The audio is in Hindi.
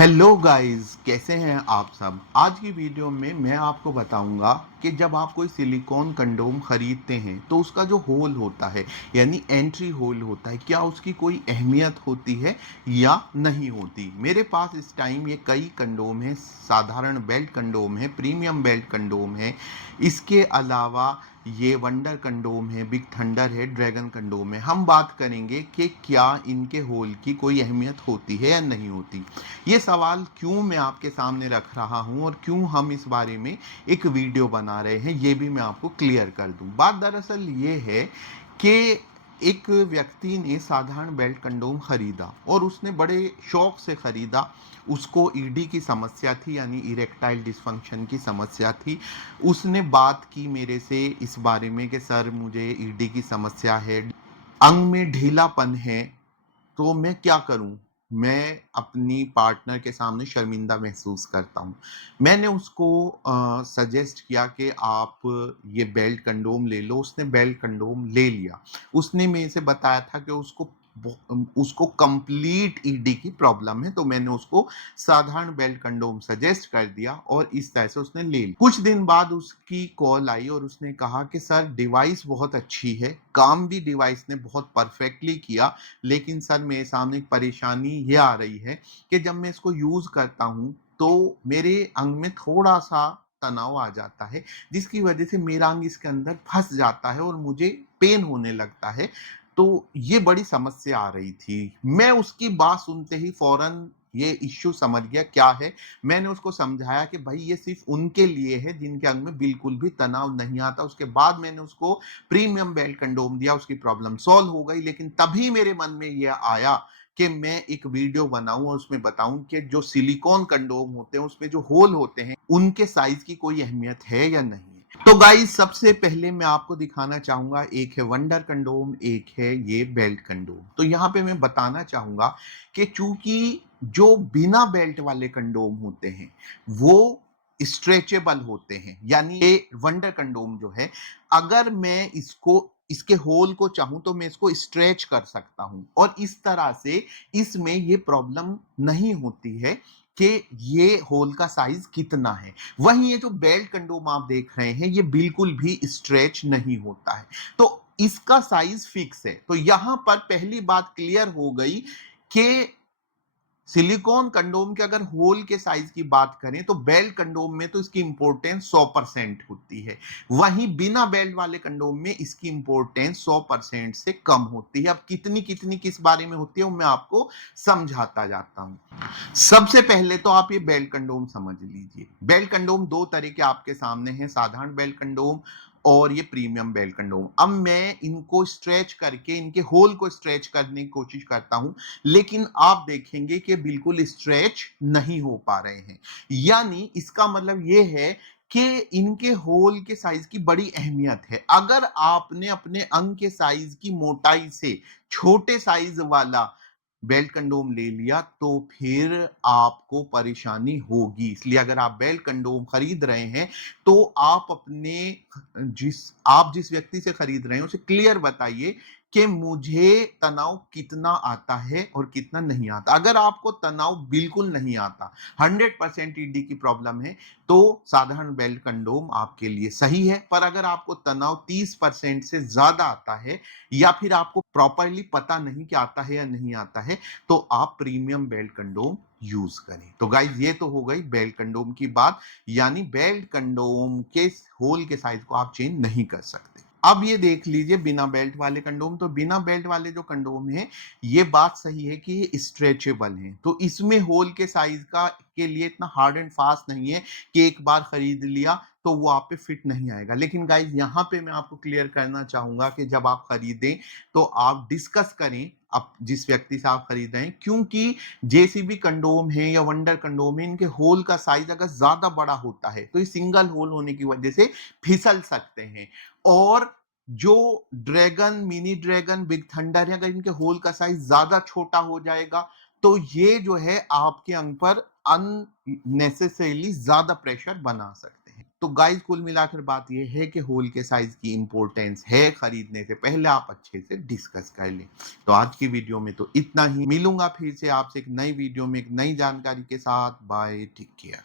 हेलो गाइस, कैसे हैं आप सब। आज की वीडियो में मैं आपको बताऊंगा कि जब आप कोई सिलिकॉन कंडोम खरीदते हैं तो उसका जो होल होता है यानी एंट्री होल होता है, क्या उसकी कोई अहमियत होती है या नहीं होती। मेरे पास इस टाइम ये कई कंडोम हैं, साधारण बेल्ट कंडोम है, प्रीमियम बेल्ट कंडोम है, इसके अलावा ये वंडर कंडोम है, बिग थंडर है, ड्रैगन कंडोम है। हम बात करेंगे कि क्या इनके होल की कोई अहमियत होती है या नहीं होती। ये सवाल क्यों मैं आपके सामने रख रहा हूं और क्यों हम इस बारे में एक वीडियो बना रहे हैं, ये भी मैं आपको क्लियर कर दूं। बात दरअसल ये है कि एक व्यक्ति ने साधारण बेल्ट कंडोम खरीदा और उसने बड़े शौक से खरीदा। उसको ईडी की समस्या थी यानी इरेक्टाइल डिस्फंक्शन की समस्या थी। उसने बात की मेरे से इस बारे में कि सर मुझे ईडी की समस्या है, अंग में ढीलापन है, तो मैं क्या करूं। मैं अपनी पार्टनर के सामने शर्मिंदा महसूस करता हूं। मैंने उसको सजेस्ट किया कि आप ये बेल्ट कंडोम ले लो। उसने बेल्ट कंडोम ले लिया। उसने मेरे से बताया था कि उसको कंप्लीट ईडी की प्रॉब्लम है, तो मैंने उसको साधारण बेल्ट कंडोम सजेस्ट कर दिया और इस तरह से उसने ले लिया। कुछ दिन बाद उसकी कॉल आई और उसने कहा कि सर डिवाइस बहुत अच्छी है, काम भी डिवाइस ने बहुत परफेक्टली किया, लेकिन सर मेरे सामने एक परेशानी ये आ रही है कि जब मैं इसको यूज करता हूं तो मेरे अंग में थोड़ा सा तनाव आ जाता है, जिसकी वजह से मेरा अंग इसके अंदर फंस जाता है और मुझे पेन होने लगता है। तो ये बड़ी समस्या आ रही थी। मैं उसकी बात सुनते ही फौरन ये इश्यू समझ गया क्या है। मैंने उसको समझाया कि भाई ये सिर्फ उनके लिए है जिनके अंग में बिल्कुल भी तनाव नहीं आता। उसके बाद मैंने उसको प्रीमियम बेल्ट कंडोम दिया, उसकी प्रॉब्लम सॉल्व हो गई। लेकिन तभी मेरे मन में यह आया कि मैं एक वीडियो बनाऊं और उसमें बताऊं कि जो सिलिकॉन कंडोम होते हैं उसमें जो होल होते हैं उनके साइज की कोई अहमियत है या नहीं है। तो गाइस, सबसे पहले मैं आपको दिखाना चाहूंगा, एक है वंडर कंडोम, एक है ये बेल्ट कंडोम। तो यहां पे मैं बताना चाहूंगा कि चूंकि जो बिना बेल्ट वाले कंडोम होते हैं वो स्ट्रेचेबल होते हैं, यानी ये वंडर कंडोम जो है, अगर मैं इसके होल को चाहूं तो मैं इसको स्ट्रेच कर सकता हूं और इस तरह से इसमें ये प्रॉब्लम नहीं होती है कि ये होल का साइज कितना है। वहीं ये जो बेल्ट कंडोम आप देख रहे हैं ये बिल्कुल भी स्ट्रेच नहीं होता है, तो इसका साइज फिक्स है। तो यहां पर पहली बात क्लियर हो गई कि सिलिकॉन कंडोम के अगर होल के साइज की बात करें तो बेल्ट कंडोम में तो इसकी इंपॉर्टेंस 100% होती है, वहीं बिना बेल्ट वाले कंडोम में इसकी इंपॉर्टेंस 100% से कम होती है। अब कितनी कितनी किस बारे में होती है वो मैं आपको समझाता जाता हूं। सबसे पहले तो आप ये बेल्ट कंडोम समझ लीजिए। बेल्ट कंडोम दो तरह के आपके सामने हैं, साधारण बेल्ट कंडोम और ये प्रीमियम बेल्ट कंडोम। अब मैं इनको स्ट्रेच करके इनके होल को स्ट्रेच करने की कोशिश करता हूं, लेकिन आप देखेंगे कि बिल्कुल स्ट्रेच नहीं हो पा रहे हैं। यानी इसका मतलब यह है कि इनके होल के साइज की बड़ी अहमियत है। अगर आपने अपने अंग के साइज की मोटाई से छोटे साइज वाला बेल्ट कंडोम ले लिया तो फिर आपको परेशानी होगी। इसलिए अगर आप बेल्ट कंडोम खरीद रहे हैं तो आप जिस व्यक्ति से खरीद रहे हैं उसे क्लियर बताइए कि मुझे तनाव कितना आता है और कितना नहीं आता। अगर आपको तनाव बिल्कुल नहीं आता, 100% ईडी की प्रॉब्लम है, तो साधारण बेल्ट कंडोम आपके लिए सही है। पर अगर आपको तनाव 30% से ज्यादा आता है या फिर आपको प्रॉपरली पता नहीं कि आता है या नहीं आता है, तो आप प्रीमियम बेल्ट कंडोम यूज करें। तो गाइज, ये तो हो गई बेल्ट कंडोम की बात, यानी बेल्ट कंडोम के होल के साइज को आप चेंज नहीं कर सकते। अब ये देख लीजिए बिना बेल्ट वाले कंडोम। तो बिना बेल्ट वाले जो कंडोम है, ये बात सही है कि ये स्ट्रेचेबल है, तो इसमें होल के साइज का के लिए इतना हार्ड एंड फास्ट नहीं है कि एक बार खरीद लिया तो वो आप पे फिट नहीं आएगा। लेकिन गाइज, यहां पे मैं आपको क्लियर करना चाहूंगा कि जब आप खरीदें तो आप डिस्कस करें आप जिस व्यक्ति से आप खरीद रहे हैं, क्योंकि जेसीबी कंडोम है या वंडर कंडोम है, इनके होल का साइज अगर ज्यादा बड़ा होता है तो ये सिंगल होल होने की वजह से फिसल सकते हैं। और जो dragon, mini dragon, big thunder है, अगर इनके होल का साइज ज्यादा छोटा हो जाएगा तो ये जो है आपके अंग पर अननेसेसरीली ज्यादा प्रेशर बना सकते हैं। तो गाइस कुल मिलाकर बात ये है कि होल के साइज की इंपॉर्टेंस है, खरीदने से पहले आप अच्छे से डिस्कस कर लें। तो आज की वीडियो में तो इतना ही, मिलूंगा फिर से आपसे एक नई वीडियो में एक नई जानकारी के साथ। Bye, take care.